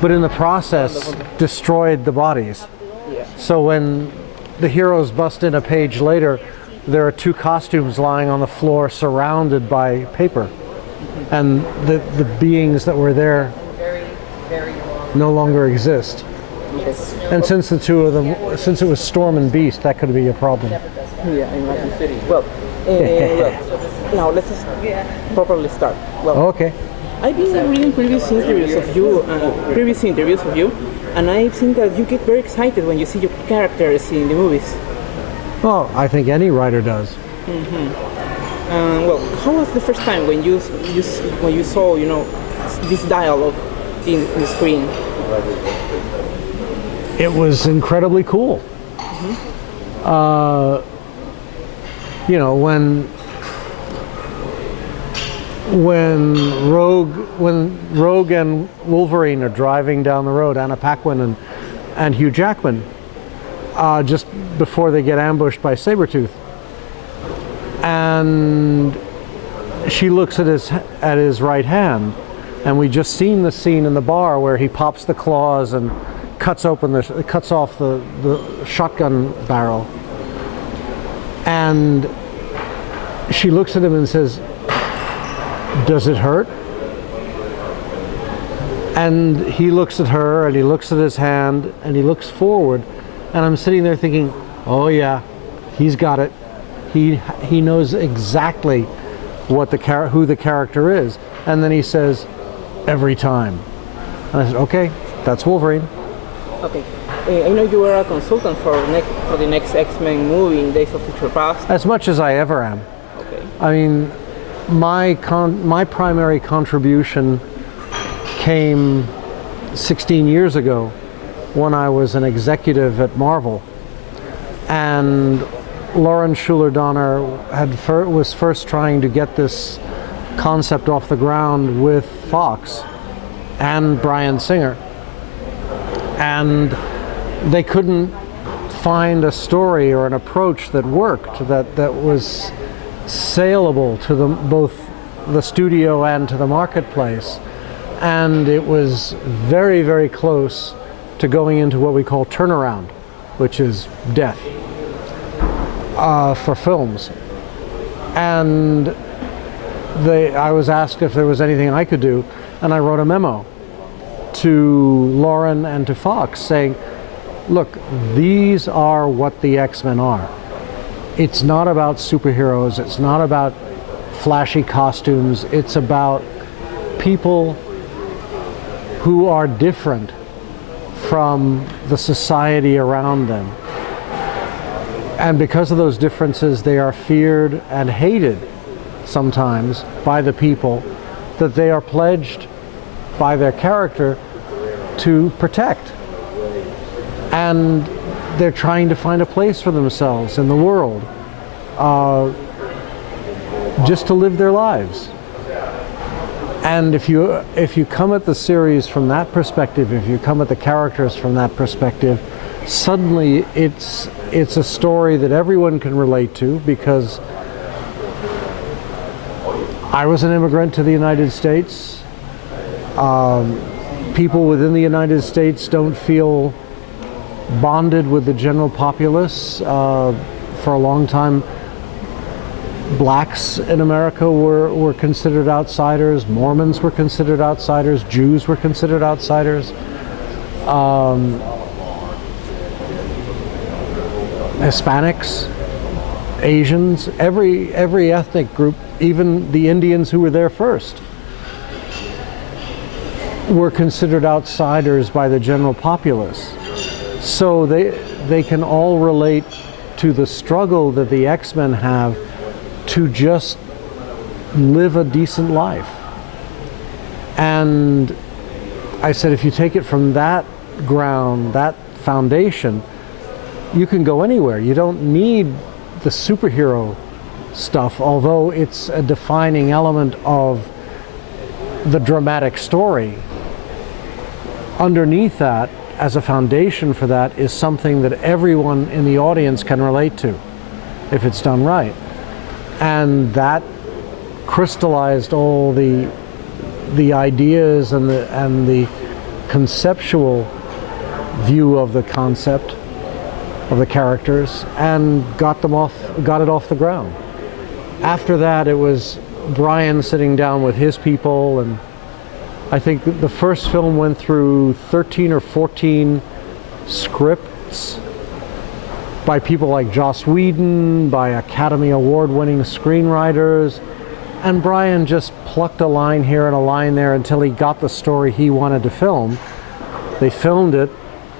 but in the process destroyed the bodies. So when the heroes bust in a page later, there are two costumes lying on the floor surrounded by paper. And the beings that were there no longer exist. And since the two of them, since it was Storm and Beast, that could be a problem. Yeah, in Raccoon City. Well, now let's just properly start. Well, Okay. I've been reading previous interviews of you, and I think that you get very excited when you see your characters in the movies. Well, I think any writer does. Well, how was the first time when you saw this dialogue in the screen? It was incredibly cool. When Rogue and Wolverine are driving down the road, Anna Paquin and Hugh Jackman, just before they get ambushed by Sabretooth, and she looks at his right hand, and we just seen the scene in the bar where he pops the claws and cuts off the shotgun barrel, and she looks at him and says, "Does it hurt?" And he looks at her, and he looks at his hand, and he looks forward, and I'm sitting there thinking, oh yeah, he's got it. He knows exactly who the character is. And then he says, "Every time." And I said, okay, that's Wolverine. Okay, I know you were a consultant for the next X-Men movie in Days of Future Past. As much as I ever am. Okay. I mean, my primary contribution came 16 years ago when I was an executive at Marvel, and Lauren Schuler Donner was first trying to get this concept off the ground with Fox and Bryan Singer, and they couldn't find a story or an approach that worked, that was saleable to both the studio and to the marketplace. And it was very, very close to going into what we call turnaround, which is death for films. And I was asked if there was anything I could do, and I wrote a memo to Lauren and to Fox saying, look, these are what the X-Men are. It's not about superheroes, it's not about flashy costumes, it's about people who are different from the society around them. And because of those differences, they are feared and hated sometimes by the people that they are pledged by their character to protect. And they're trying to find a place for themselves in the world, just to live their lives. And if you come at the series from that perspective, if you come at the characters from that perspective, suddenly it's a story that everyone can relate to, because I was an immigrant to the United States. People within the United States don't feel bonded with the general populace. For a long time, blacks in America were considered outsiders, Mormons were considered outsiders, Jews were considered outsiders. Hispanics, Asians, every ethnic group, even the Indians who were there first, were considered outsiders by the general populace. So they can all relate to the struggle that the X-Men have to just live a decent life. And I said, if you take it from that ground, that foundation, you can go anywhere. You don't need the superhero stuff, although it's a defining element of the dramatic story. Underneath that, as a foundation for that, is something that everyone in the audience can relate to, if it's done right. And that crystallized all the ideas and the conceptual view of the concept of the characters and got it off the ground. After that, it was Brian sitting down with his people, and I think the first film went through 13 or 14 scripts by people like Joss Whedon, by Academy Award-winning screenwriters, and Brian just plucked a line here and a line there until he got the story he wanted to film. They filmed it,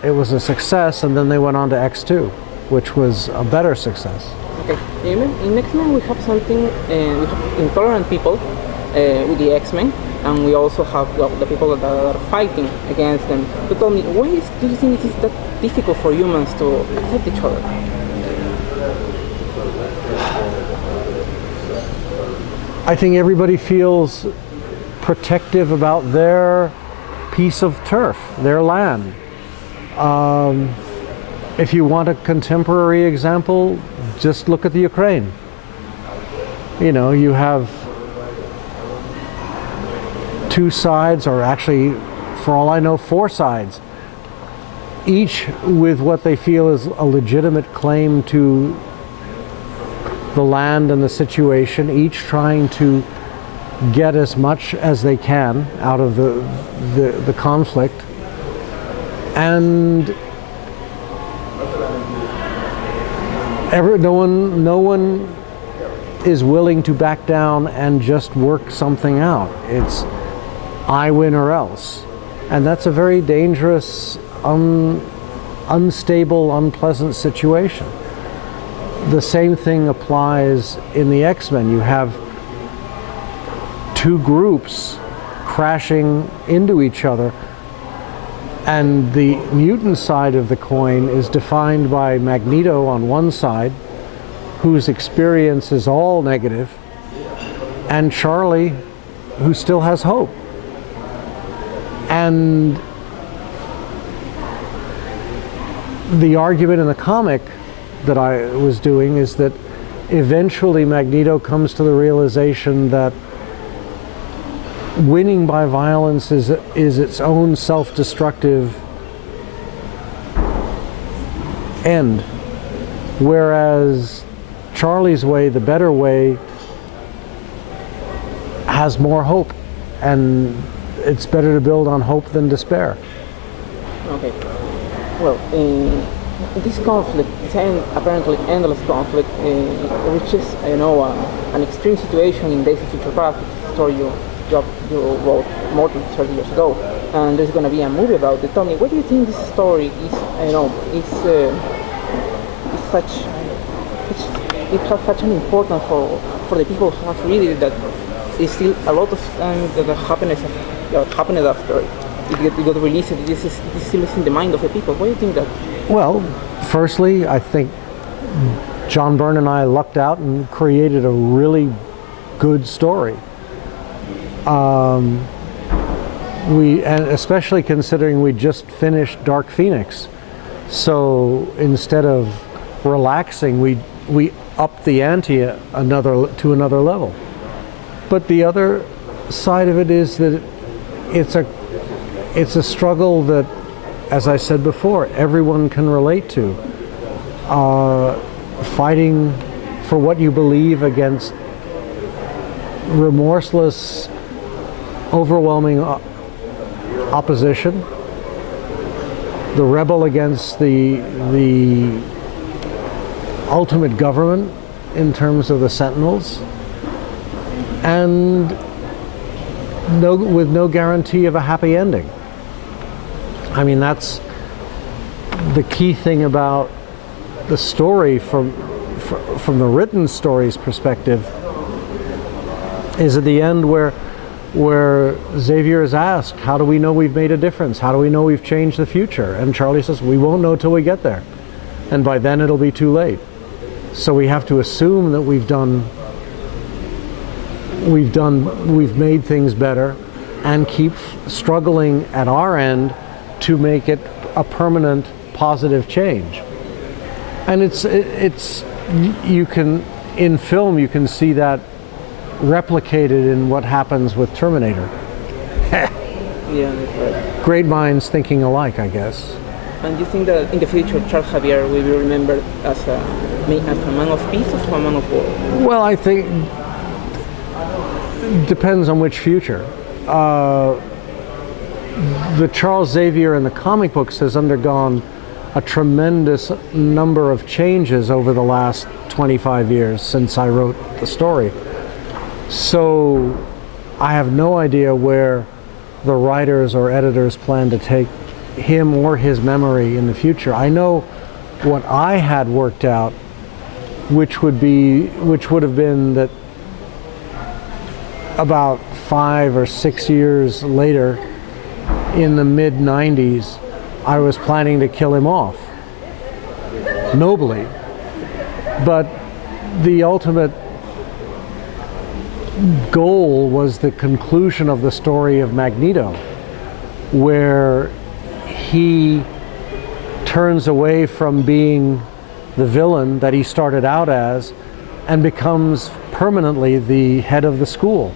it was a success, and then they went on to X2, which was a better success. Okay, in X-Men we have something, we have intolerant people with the X-Men, and we also have the people that are fighting against them. But tell me, why do you think it is that difficult for humans to accept each other? I think everybody feels protective about their piece of turf, their land. If you want a contemporary example, just look at the Ukraine. You know, you have two sides, or actually, for all I know, four sides, each with what they feel is a legitimate claim to the land and the situation, each trying to get as much as they can out of the conflict. And no one is willing to back down and just work something out. It's I win or else. And that's a very dangerous, unstable, unpleasant situation. The same thing applies in the X-Men. You have two groups crashing into each other, and the mutant side of the coin is defined by Magneto on one side, whose experience is all negative, and Charlie, who still has hope. And the argument in the comic that I was doing is that eventually Magneto comes to the realization that winning by violence is its own self-destructive end, whereas Charlie's way, the better way, has more hope, and it's better to build on hope than despair. Okay. Well, this conflict, this apparently endless conflict, reaches, an extreme situation in Days of Future Past, which is a story you wrote more than 30 years ago, and there's going to be a movie about it. Tell me, what do you think this story is? It has such an importance for the people who have read it, that it's still a lot of times that happened after it got released. This still is in the mind of the people. Why do you think that? Well, firstly, I think John Byrne and I lucked out and created a really good story. And especially considering we just finished Dark Phoenix, so instead of relaxing, we upped the ante to another level. But the other side of it is that it's a struggle that, as I said before, everyone can relate to. Fighting for what you believe against remorseless, overwhelming opposition, the rebel against the ultimate government in terms of the Sentinels, and with no guarantee of a happy ending. I mean, that's the key thing about the story from the written story's perspective, is at the end where Xavier is asked, how do we know we've made a difference? How do we know we've changed the future? And Charlie says, we won't know till we get there. And by then it'll be too late. So we have to assume that we've made things better, and keep struggling at our end to make it a permanent positive change. And in film you can see that replicated in what happens with Terminator. Yeah, that's right. Great minds thinking alike, I guess. And you think that in the future Charles Xavier will be remembered as a man of peace or a man of war? Well, I think it depends on which future. The Charles Xavier in the comic books has undergone a tremendous number of changes over the last 25 years since I wrote the story. So I have no idea where the writers or editors plan to take him or his memory in the future. I know what I had worked out, which would have been that about 5 or 6 years later, in the mid-90s, I was planning to kill him off, nobly. But the ultimate goal was the conclusion of the story of Magneto, where he turns away from being the villain that he started out as and becomes permanently the head of the school,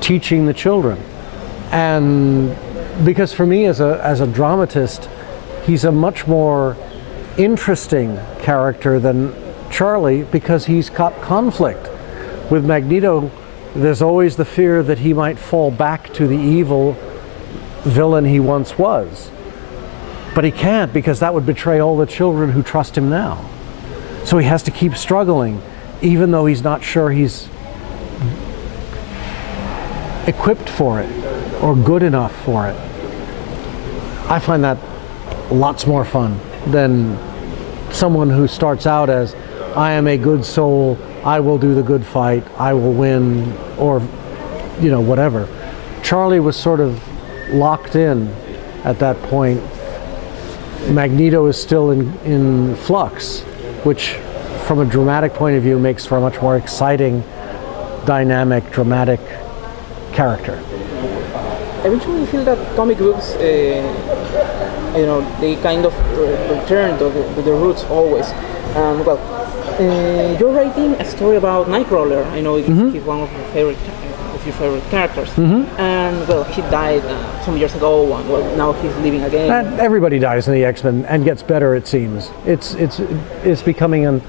teaching the children. And because for me as a dramatist, he's a much more interesting character than Charlie, because he's got conflict. With Magneto, there's always the fear that he might fall back to the evil villain he once was. But he can't, because that would betray all the children who trust him now. So he has to keep struggling, even though he's not sure he's equipped for it or good enough for it. I find that lots more fun than someone who starts out as, I am a good soul, I will do the good fight, I will win, or whatever. Charlie was sort of locked in at that point. Magneto is still in flux, which from a dramatic point of view makes for a much more exciting, dynamic, dramatic character. Eventually, you feel that comic books, they kind of return to the roots always. You're writing a story about Nightcrawler. I know he's one of your favorite characters. And he died some years ago, and now he's living again. And everybody dies in the X-Men and gets better, it seems. It's becoming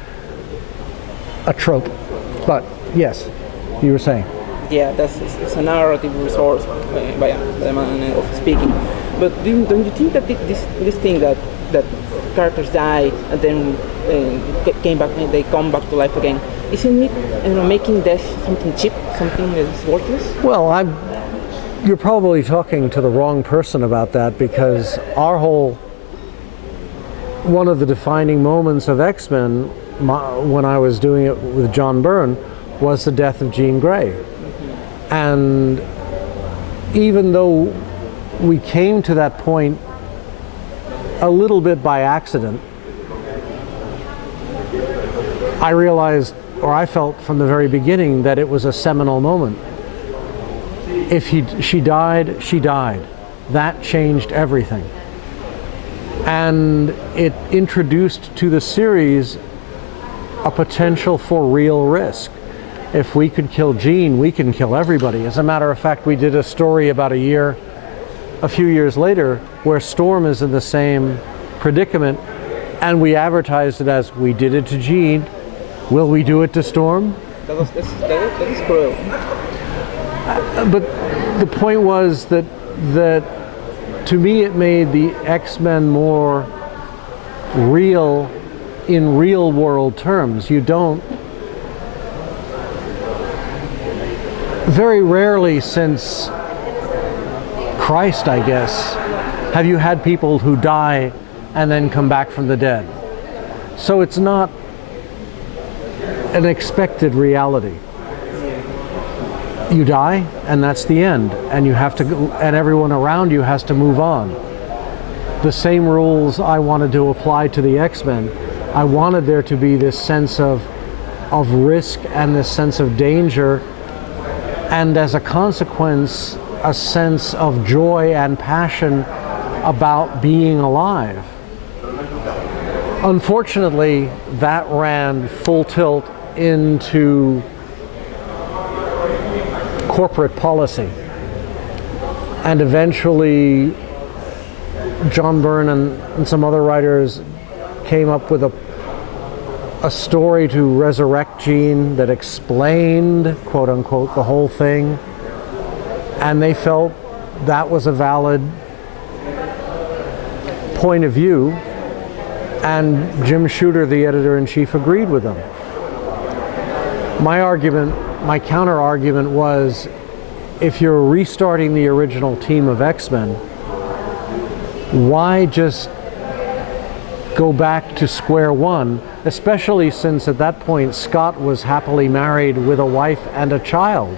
a trope. But yes, you were saying. Yeah, it's a narrative resource by the man of speaking. But don't you think that this thing that characters die and then they come back to life again, isn't it making death something cheap, something that's worthless? Well, you're probably talking to the wrong person about that, because one of the defining moments of X-Men when I was doing it with John Byrne was the death of Jean Grey. And even though we came to that point a little bit by accident, I realized, or I felt from the very beginning, that it was a seminal moment. If she died, she died. That changed everything. And it introduced to the series a potential for real risk. If we could kill Jean, we can kill everybody. As a matter of fact, we did a story about a few years later, where Storm is in the same predicament, and we advertised it as, we did it to Jean, will we do it to Storm? That is cruel. But the point was that to me it made the X-Men more real in real world terms. Very rarely since Christ, I guess, have you had people who die and then come back from the dead. So it's not an expected reality. You die, and that's the end, and and everyone around you has to move on. The same rules I wanted to apply to the X-Men. I wanted there to be this sense of risk and this sense of danger, and as a consequence, a sense of joy and passion about being alive. Unfortunately, that ran full tilt into corporate policy. And eventually, John Byrne and some other writers came up with a story to resurrect Jean that explained, quote unquote, the whole thing. And they felt that was a valid point of view. And Jim Shooter, the editor-in-chief, agreed with them. My counter-argument was, if you're restarting the original team of X-Men, why just go back to square one, especially since at that point Scott was happily married with a wife and a child?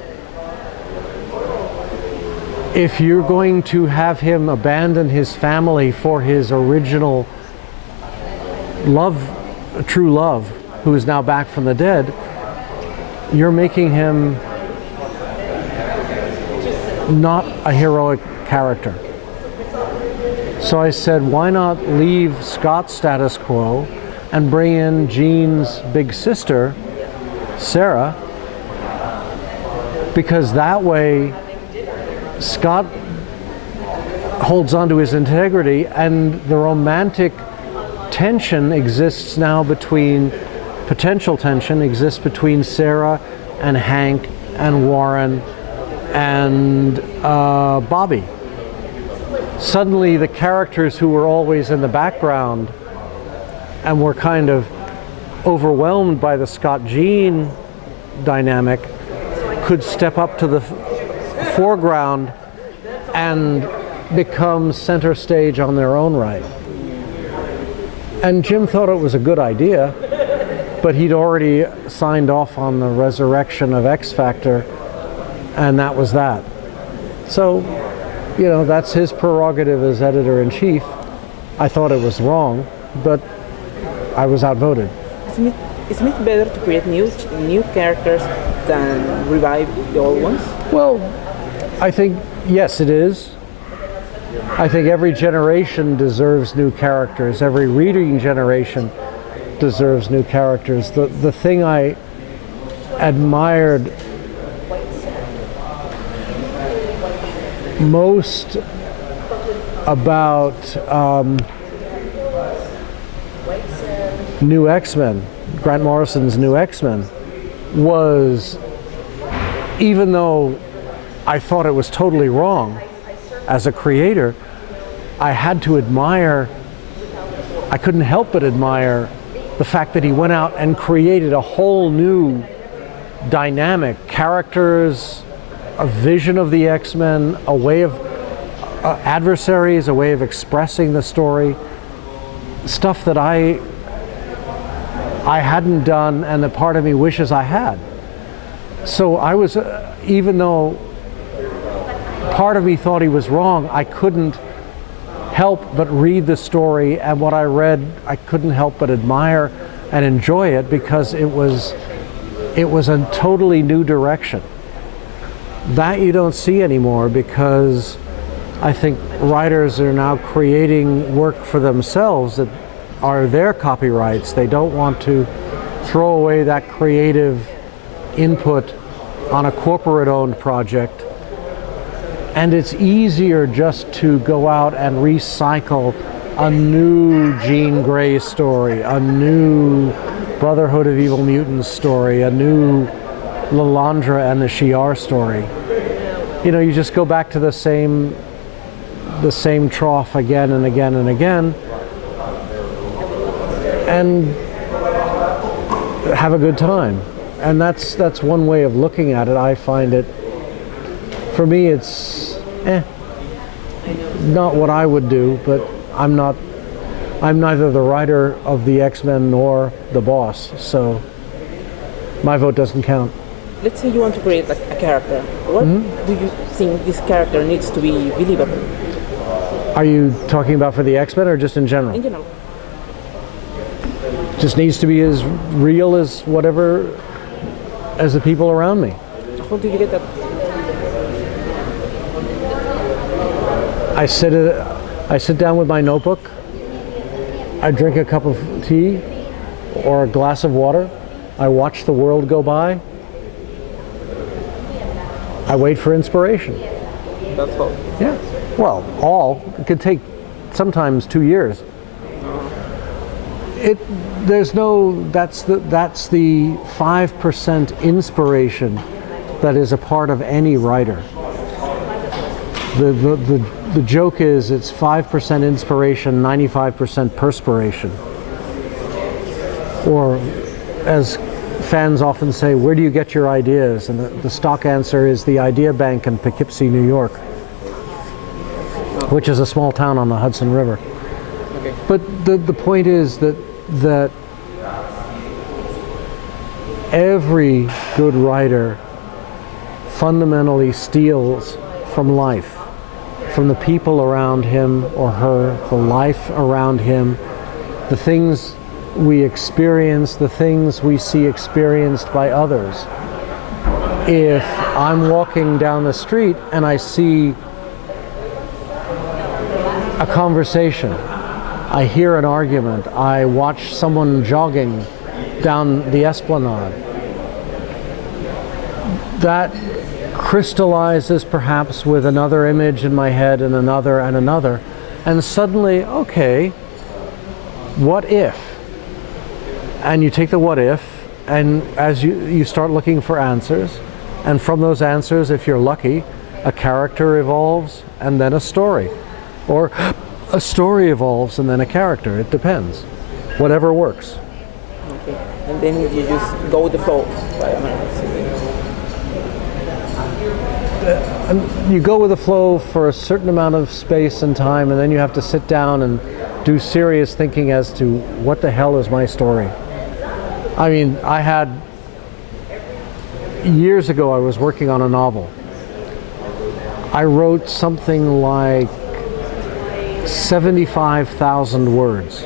If you're going to have him abandon his family for his original true love, who is now back from the dead, you're making him not a heroic character. So I said, why not leave Scott's status quo and bring in Jean's big sister, Sarah, because that way Scott holds on to his integrity, and the romantic tension exists now potential tension exists between Sarah and Hank and Warren and Bobby. Suddenly the characters who were always in the background and were kind of overwhelmed by the Scott-Jean dynamic could step up to the foreground and become center stage on their own right. And Jim thought it was a good idea, but he'd already signed off on the resurrection of X Factor, and that was that. So, that's his prerogative as editor-in-chief. I thought it was wrong, but I was outvoted. Isn't it better to create new characters than revive the old ones? Well, I think, yes, it is. I think every generation deserves new characters. Every reading generation deserves new characters. The thing I admired most about New X-Men, Grant Morrison's New X-Men, was, even though I thought it was totally wrong as a creator, I had to admire, I couldn't help but admire the fact that he went out and created a whole new dynamic, characters, a vision of the X-Men, a way of adversaries, a way of expressing the story, stuff that I hadn't done and that part of me wishes I had. So I was, even though part of me thought he was wrong, I couldn't help but read the story, and what I read, I couldn't help but admire and enjoy it, because it was a totally new direction. That you don't see anymore, because I think writers are now creating work for themselves that are their copyrights. They don't want to throw away that creative input on a corporate-owned project. And it's easier just to go out and recycle a new Jean Grey story, a new Brotherhood of Evil Mutants story, a new Lilandra and the Shi'ar story. You just go back to the same trough again and again and again, and have a good time. And that's one way of looking at it. I find it, for me, it's not what I would do, but I'm neither the writer of the X-Men nor the boss, so my vote doesn't count. Let's say you want to create a character. What do you think this character needs to be believable? Are you talking about for the X-Men or just in general? In general. Just needs to be as real as as the people around me. How do you get that? I sit down with my notebook, I drink a cup of tea or a glass of water, I watch the world go by, I wait for inspiration. That's all. Yeah. Well, it could take sometimes 2 years. That's the 5% inspiration that is a part of any writer. The joke is it's 5% inspiration, 95% perspiration. Or as fans often say, where do you get your ideas? And the stock answer is the Idea Bank in Poughkeepsie, New York, which is a small town on the Hudson River. Okay. But the point is that every good writer fundamentally steals from life, from the people around him or her, the life around him, the things we experience, the things we see experienced by others. If I'm walking down the street and I see a conversation, I hear an argument, I watch someone jogging down the esplanade, that crystallizes perhaps with another image in my head and another, and suddenly, okay, what if? And you take the what if, and as you start looking for answers, and from those answers, if you're lucky, a character evolves and then a story. Or a story evolves and then a character. It depends. Whatever works. Okay. And then you just go with the flow. You go with the flow for a certain amount of space and time, and then you have to sit down and do serious thinking as to what the hell is my story. I mean, years ago I was working on a novel. I wrote something like 75,000 words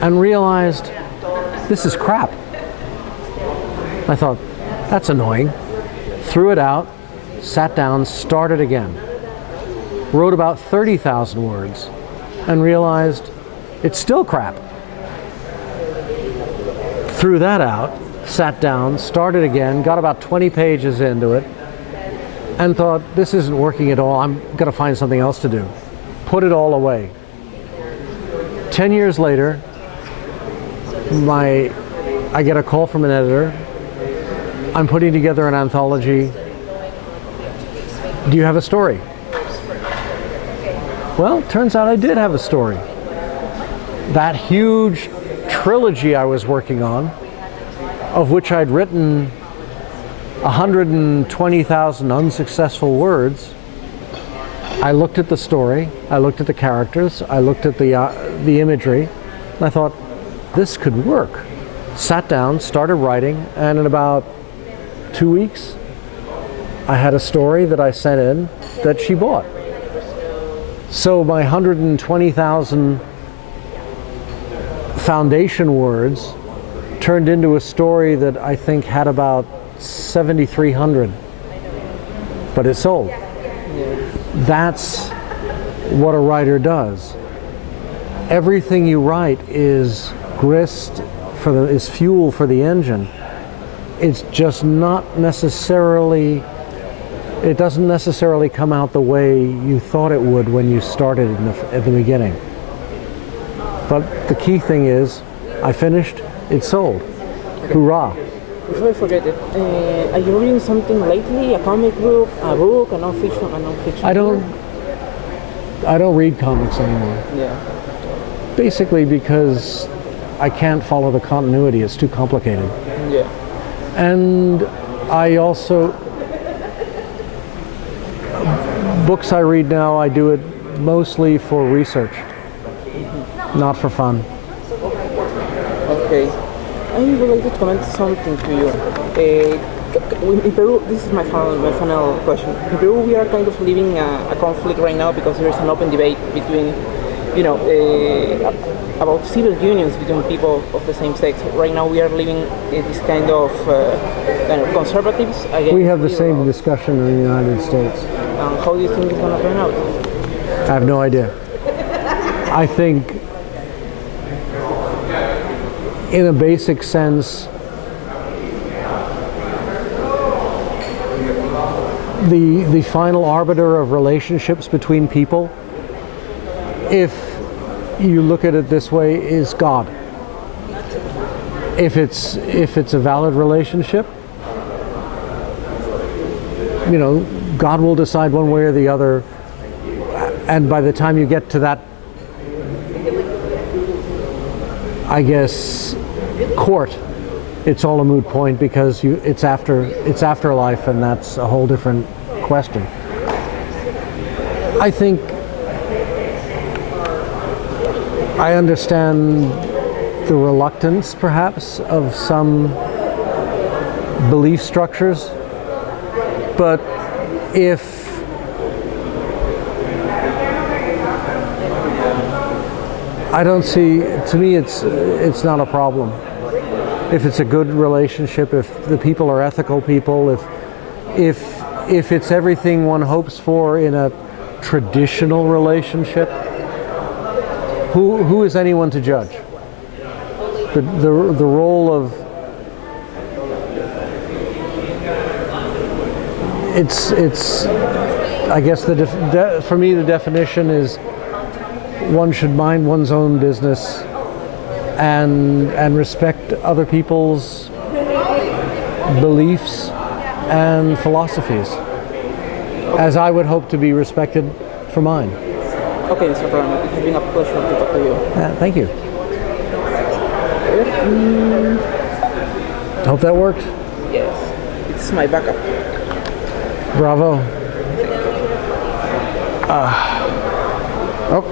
and realized this is crap. I thought, that's annoying. Threw it out, sat down, started again. Wrote about 30,000 words and realized it's still crap. Threw that out, sat down, started again, got about 20 pages into it, and thought, this isn't working at all, I'm going to find something else to do. Put it all away. 10 years later, I get a call from an editor. I'm putting together an anthology. Do you have a story? Well, turns out I did have a story. That huge trilogy I was working on, of which I'd written 120,000 unsuccessful words, I looked at the story, I looked at the characters, I looked at the imagery, and I thought, this could work. Sat down, started writing, and in about 2 weeks, I had a story that I sent in that she bought. So my 120,000 foundation words turned into a story that I think had about 7,300, but it sold. That's what a writer does. Everything you write is grist is fuel for the engine. It's just not necessarily, it doesn't necessarily come out the way you thought it would when you started at the beginning. But the key thing is, I finished, it sold. Hoorah. Before I forget it, are you reading something lately? A comic book, a book, a non-fiction? I don't read comics anymore. Yeah. Basically because I can't follow the continuity, it's too complicated. Yeah. And I also, books I read now, I do it mostly for research, not for fun. Okay. I would like to comment something to you. In Peru, this is my final question. In Peru, we are kind of living a conflict right now because there is an open debate between, about civil unions between people of the same sex. Right now, we are living this kind of conservatives against. We have the same discussion in the United States. How do you think it's going to turn out? I have no idea. I think, in a basic sense, the final arbiter of relationships between people, if you look at it this way, is God. If it's a valid relationship, God will decide one way or the other, and by the time you get to that, I guess, court, it's all a moot point, because it's afterlife, and that's a whole different question. I think I understand the reluctance, perhaps, of some belief structures, but I don't see, to me it's not a problem. If it's a good relationship, if the people are ethical people, if it's everything one hopes for in a traditional relationship, who is anyone to judge? The role of it's I guess for me the definition is one should mind one's own business and respect other people's beliefs and philosophies, as I would hope to be respected for mine. Okay, Mr. Claremont, it has been a pleasure to talk to you. Thank you. Hope that worked. Yes, it's my backup. Bravo. Oh.